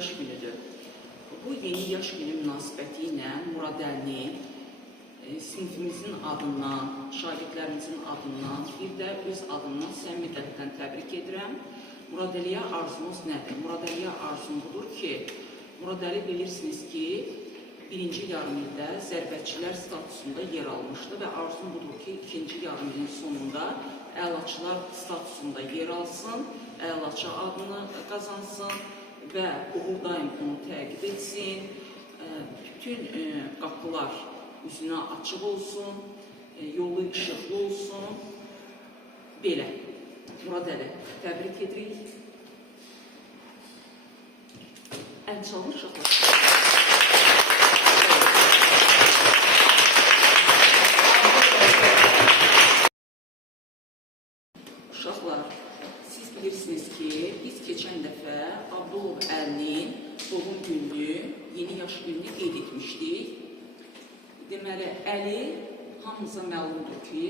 yaş günüdür. Bu yeni yaş günü münasibəti ilə Muradəlini sinifimizin adından, şagirdlərimizin adından, bir də öz adından səmimiyyətlə təbrik edirəm. Muradəliyə arzumuz nədir? Muradəliyə arzum budur ki, Muradəli bilirsiniz ki, birinci yarım ildə zərbəçilər statusunda yer almışdı və arzum budur ki, ikinci yarım ilin sonunda əlaçılar statusunda yer alsın, əlaçı adını qazansın və uğur daim onu təqib etsin, bütün qapılar üzünə açıq olsun, yolu işıqlı olsun. Belə, Muradəli, təbrik edirik. Əl çalın uşaqlar. Uşaqlar, siz bilirsiniz ki, biz keçən dəfə Abdulov Əlinin doğum gününü, yeni yaş gününü qeyd etmişdik. Deməli, Əli hamımıza məlumdur ki,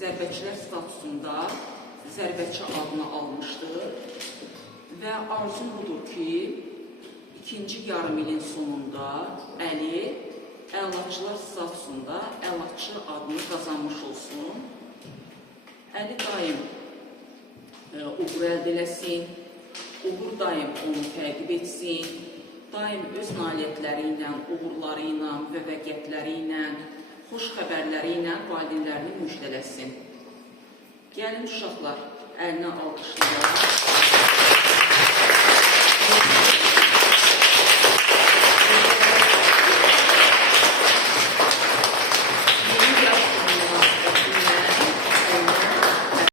zərbəçilər statusunda zərbəçi adını almışdır və arzum budur ki, ikinci yarım ilin sonunda Əli əlaçılar statusunda əlaçı adını qazanmış olsun. Əli daim uğur əldə eləsin, uğur daim onu təqib etsin, daim öz nailiyyətləri ilə, uğurları ilə, müvəffəqiyyətləri ilə, xoş xəbərləri ilə valideynlərini müjdələsin. Gəlin uşaqlar, əlinə alqışlayaq.